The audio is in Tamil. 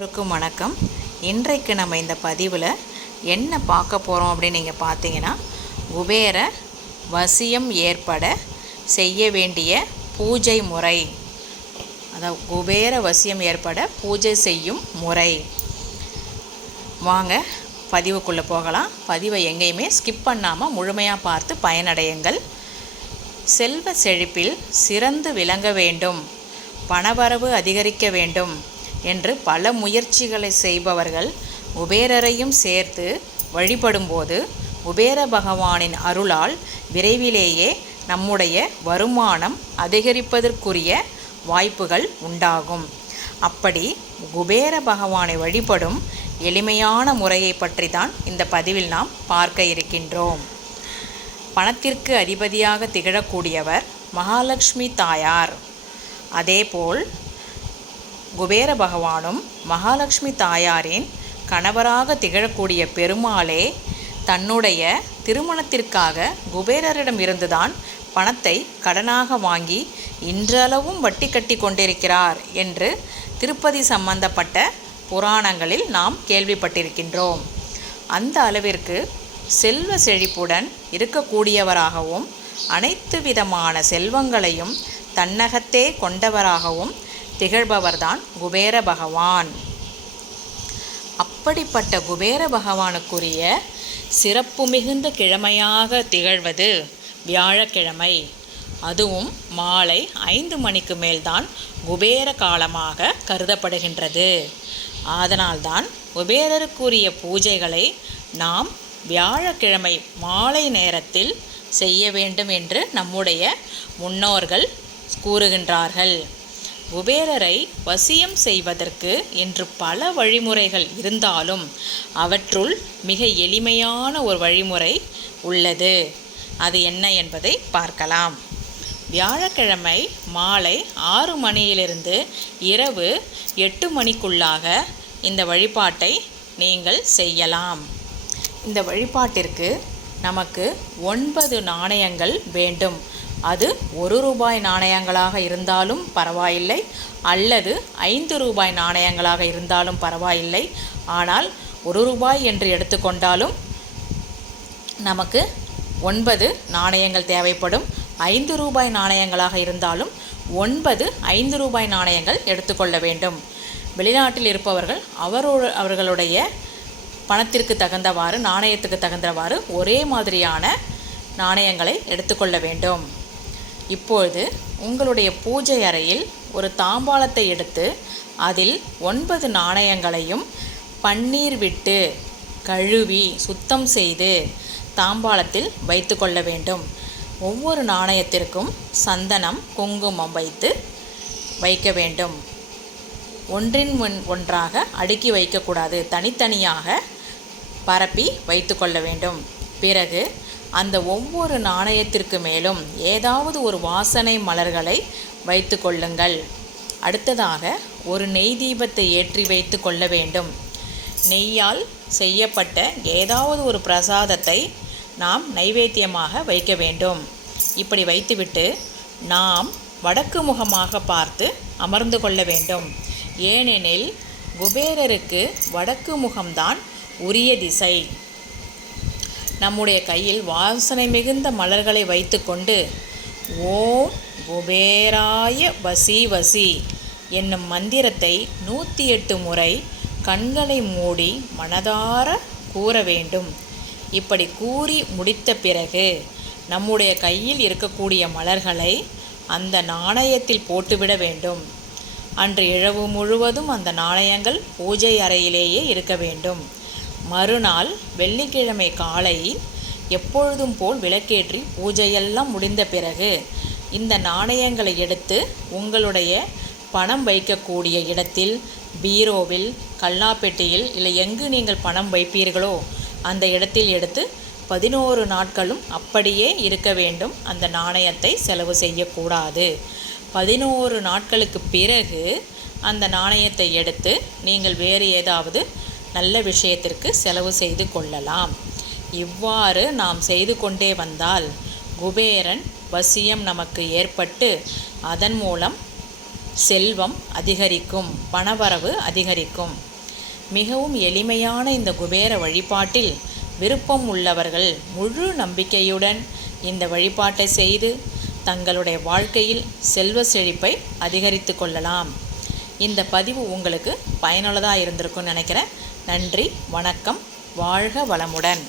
எல்லோருக்கும் வணக்கம். இன்றைக்கு நம்ம இந்த பதிவில் என்ன பார்க்க போகிறோம் அப்படின்னு நீங்கள் பார்த்தீங்கன்னா, குபேர வசியம் ஏற்பட செய்ய வேண்டிய பூஜை முறை. அதாவது குபேர வசியம் ஏற்பட பூஜை செய்யும் முறை. வாங்க பதிவுக்குள்ளே போகலாம். பதிவை எங்கேயுமே ஸ்கிப் பண்ணாமல் முழுமையாக பார்த்து பயனடையுங்கள். செல்வ செழிப்பில் சிறந்து விளங்க வேண்டும், பணவரவு அதிகரிக்க வேண்டும் என்று பல முயற்சிகளை செய்பவர்கள் குபேரரையும் சேர்த்து வழிபடும்போது குபேர பகவானின் அருளால் விரைவிலேயே நம்முடைய வருமானம் அதிகரிப்பதற்குரிய வாய்ப்புகள் உண்டாகும். அப்படி குபேர பகவானை வழிபடும் எளிமையான முறையை பற்றி தான் இந்த பதிவில் நாம் பார்க்க இருக்கின்றோம். பணத்திற்கு அதிபதியாக திகழக்கூடியவர் மகாலட்சுமி தாயார். அதேபோல் குபேர பகவானும் மகாலட்சுமி தாயாரின் கணவராக திகழக்கூடிய பெருமாளே தன்னுடைய திருமணத்திற்காக குபேரரிடம் இருந்துதான் பணத்தை கடனாக வாங்கி இன்றளவும் வட்டி கட்டி கொண்டிருக்கிறார் என்று திருப்பதி சம்பந்தப்பட்ட புராணங்களில் நாம் கேள்விப்பட்டிருக்கின்றோம். அந்த அளவிற்கு செல்வ செழிப்புடன் இருக்கக்கூடியவராகவும் அனைத்து விதமான செல்வங்களையும் தன்னகத்தே கொண்டவராகவும் திகழ்பவர்தான் குபேர பகவான். அப்படிப்பட்ட குபேர பகவானுக்குரிய சிறப்பு மிகுந்த கிழமையாக திகழ்வது வியாழக்கிழமை. அதுவும் மாலை 5 மணிக்கு மேல்தான் குபேர காலமாக கருதப்படுகின்றது. அதனால்தான் குபேரருக்குரிய பூஜைகளை நாம் வியாழக்கிழமை மாலை நேரத்தில் செய்ய வேண்டும் என்று நம்முடைய முன்னோர்கள் கூறுகின்றார்கள். குபேரரை வசியம் செய்வதற்கு என்று பல வழிமுறைகள் இருந்தாலும் அவற்றுள் மிக எளிமையான ஒரு வழிமுறை உள்ளது. அது என்ன என்பதை பார்க்கலாம். வியாழக்கிழமை மாலை 6 மணியிலிருந்து இரவு 8 மணிக்குள்ளாக இந்த வழிபாட்டை நீங்கள் செய்யலாம். இந்த வழிபாட்டிற்கு நமக்கு 9 நாணயங்கள் வேண்டும். அது 1 ரூபாய் நாணயங்களாக இருந்தாலும் பரவாயில்லை, அல்லது 5 ரூபாய் நாணயங்களாக இருந்தாலும் பரவாயில்லை. ஆனால் 1 ரூபாய் என்று எடுத்துக்கொண்டாலும் நமக்கு 9 நாணயங்கள் தேவைப்படும். 5 ரூபாய் நாணயங்களாக இருந்தாலும் 9 5 ரூபாய் நாணயங்கள் எடுத்துக்கொள்ள வேண்டும். வெளிநாட்டில் இருப்பவர்கள் அவர்களுடைய பணத்திற்கு தகுந்தவாறு, நாணயத்துக்கு தகுந்தவாறு ஒரே மாதிரியான நாணயங்களை எடுத்துக்கொள்ள வேண்டும். இப்பொழுது உங்களுடைய பூஜை அறையில் ஒரு தாம்பாளத்தை எடுத்து அதில் 9 நாணயங்களையும் பன்னீர் விட்டு கழுவி சுத்தம் செய்து தாம்பாளத்தில் வைத்து கொள்ள வேண்டும். ஒவ்வொரு நாணயத்திற்கும் சந்தனம், குங்குமம் வைத்து வைக்க வேண்டும். ஒன்றின் முன் ஒன்றாக அடுக்கி வைக்கக்கூடாது, தனித்தனியாக பரப்பி வைத்து கொள்ள வேண்டும். பிறகு அந்த ஒவ்வொரு நாணயத்திற்கு மேலும் ஏதாவது ஒரு வாசனை மலர்களை வைத்து கொள்ளுங்கள். அடுத்ததாக ஒரு நெய் தீபத்தை ஏற்றி வைத்து கொள்ள வேண்டும். நெய்யால் செய்யப்பட்ட ஏதாவது ஒரு பிரசாதத்தை நாம் நைவேத்தியமாக வைக்க வேண்டும். இப்படி வைத்துவிட்டு நாம் வடக்கு முகமாக பார்த்து அமர்ந்து கொள்ள வேண்டும். ஏனெனில் குபேரருக்கு வடக்கு முகம்தான் உரிய திசை. நம்முடைய கையில் வாசனை மிகுந்த மலர்களை வைத்துக்கொண்டு ஓம் குபேராய வசி வசி என்னும் மந்திரத்தை 108 முறை கண்களை மூடி மனதார கூற வேண்டும். இப்படி கூறி முடித்த பிறகு நம்முடைய கையில் இருக்கக்கூடிய மலர்களை அந்த நாணயத்தில் போட்டுவிட வேண்டும். அன்று இரவு முழுவதும் அந்த நாணயங்கள் பூஜை அறையிலேயே இருக்க வேண்டும். மறுநாள் வெள்ளிக்கிழமை காலை எப்பொழுதும் போல் விளக்கேற்றி பூஜையெல்லாம் முடிந்த பிறகு இந்த நாணயங்களை எடுத்து உங்களுடைய பணம் வைக்கக்கூடிய இடத்தில், பீரோவில், கல்லாப்பெட்டியில், இல்லை எங்கு நீங்கள் பணம் வைப்பீர்களோ அந்த இடத்தில் எடுத்து 11 நாட்களும் அப்படியே இருக்க வேண்டும். அந்த நாணயத்தை செலவு செய்யக்கூடாது. 11 நாட்களுக்கு பிறகு அந்த நாணயத்தை எடுத்து நீங்கள் வேறு ஏதாவது நல்ல விஷயத்திற்கு செலவு செய்து கொள்ளலாம். இவ்வாறு நாம் செய்து கொண்டே வந்தால் குபேரன் வசியம் நமக்கு ஏற்பட்டு அதன் மூலம் செல்வம் அதிகரிக்கும், பணவரவு அதிகரிக்கும். மிகவும் எளிமையான இந்த குபேர வழிபாட்டில் விருப்பம் உள்ளவர்கள் முழு நம்பிக்கையுடன் இந்த வழிபாட்டை செய்து தங்களுடைய வாழ்க்கையில் செல்வ செழிப்பை அதிகரித்து கொள்ளலாம். இந்த பதிவு உங்களுக்கு பயனுள்ளதாக இருந்திருக்கும்னு நினைக்கிறேன். நன்றி, வணக்கம், வாழ்க வளமுடன்.